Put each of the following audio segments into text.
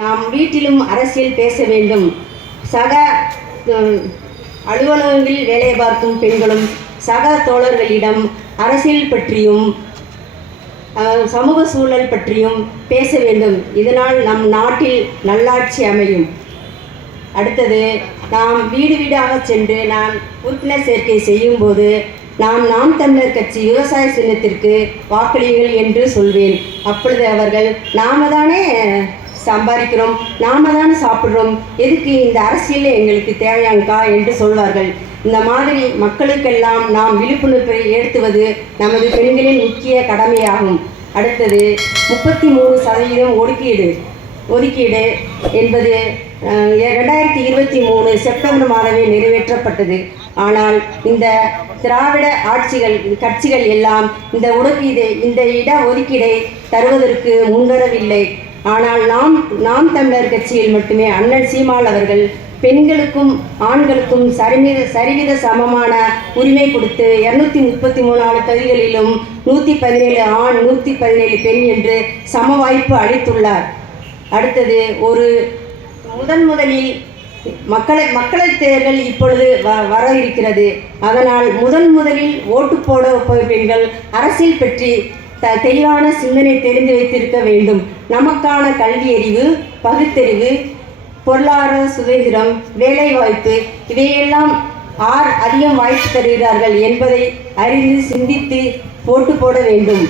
நாம் வீட்டிலும் அரசியல் பேச வேண்டும். சக அலுவலகங்களில் வேலை பார்க்கும் பெண்களும் சக தோழர்களிடம் அரசியல் பற்றியும் சமூக சூழல் பற்றியும் பேச வேண்டும். இதனால் நம் நாட்டில் நல்லாட்சி அமையும். அடுத்தது நாம் வீடு வீடாக சென்று நாம் உறுப்பினர் சேர்க்கை செய்யும்போது நாம் நாம் தமிழர் கட்சி விவசாய சின்னத்திற்கு வாக்களியுங்கள் என்று சொல்வேன். அப்பொழுது அவர்கள் நாம தானே சம்பாதிக்கிறோம் நாம தானே சாப்பிட்றோம். எதுக்கு இந்த அரசியல் எங்களுக்கு தேவையாங்கா என்று சொல்வார்கள். இந்த மாதிரி மக்களுக்கெல்லாம் நாம் விழிப்புணர்வை ஏற்றுவது நமது பெண்களின் முக்கிய கடமையாகும். அடுத்தது முப்பத்தி மூணு சதவீதம் ஒதுக்கீடு. ஒதுக்கீடு என்பது ரெண்டாயிரத்தி இருபத்தி மூணு செப்டம்பர் மாதமே நிறைவேற்றப்பட்டது. ஆனால் இந்த திராவிட ஆட்சிகள் கட்சிகள் எல்லாம் இந்த ஒதுக்கீடு இந்த இட ஒதுக்கீடை தருவதற்கு முன்வரவில்லை. ஆனால் நாம் நாம் தமிழர் கட்சியில் மட்டுமே அண்ணன் சீமாள் அவர்கள் பெண்களுக்கும் ஆண்களுக்கும் சரிமித சரிவித சமமான உரிமை கொடுத்து இரநூத்தி முப்பத்தி மூணாவது தொகுதிகளிலும் நூற்றி பதினேழு ஆண் நூற்றி பதினேழு பெண் என்று சம வாய்ப்பு அளித்துள்ளார். அடுத்தது ஒரு முதன் முதலில் மக்களை மக்களை தேர்தல் இப்பொழுது வ வர இருக்கிறது. அதனால் முதன் முதலில் ஓட்டு போட பெண்கள் அரசியல் பற்றி த தெளிவான சிந்தனை தெரிந்து வைத்திருக்க வேண்டும். நமக்கான கல்வி அறிவு பகுத்தறிவு பொருளாதார சுதந்திரம் வேலைவாய்ப்பு இவையெல்லாம் ஆர் அதிகம் வாய்ப்பு தருகிறார்கள் என்பதை அறிந்து சிந்தித்து போட்டு போட வேண்டும்.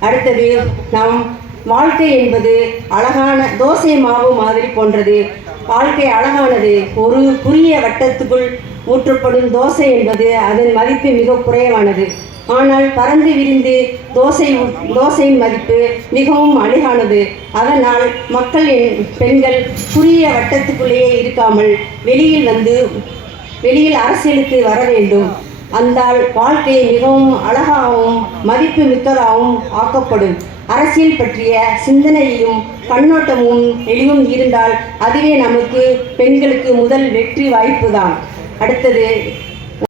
அடுத்தது நம் வாழ்க்கை என்பது அழகான தோசை மாவு மாதிரி போன்றது. வாழ்க்கை அழகானது. ஒரு குறுகிய வட்டத்துக்குள் ஊற்றப்படும் தோசை என்பது அதன் மதிப்பு மிக குறைவானது. ஆனால் பறந்து விரிந்து தோசை தோசையின் மதிப்பு மிகவும் அழகானது. அதனால் மக்கள் என்- பெண்கள் குறுகிய வட்டத்துக்குள்ளேயே இருக்காமல் வெளியில் வந்து வெளியில் அரசியலுக்கு வர வேண்டும். அந்தால் வாழ்க்கை மிகவும் அழகாகவும் மதிப்பு மிக்கதாகவும் ஆக்கப்படும். அரசியல் பற்றிய சிந்தனையும் கண்ணோட்டமும் எளிவும் இருந்தால் அதுவே நமக்கு பெண்களுக்கு முதல் வெற்றி வாய்ப்பு தான் அடுத்தது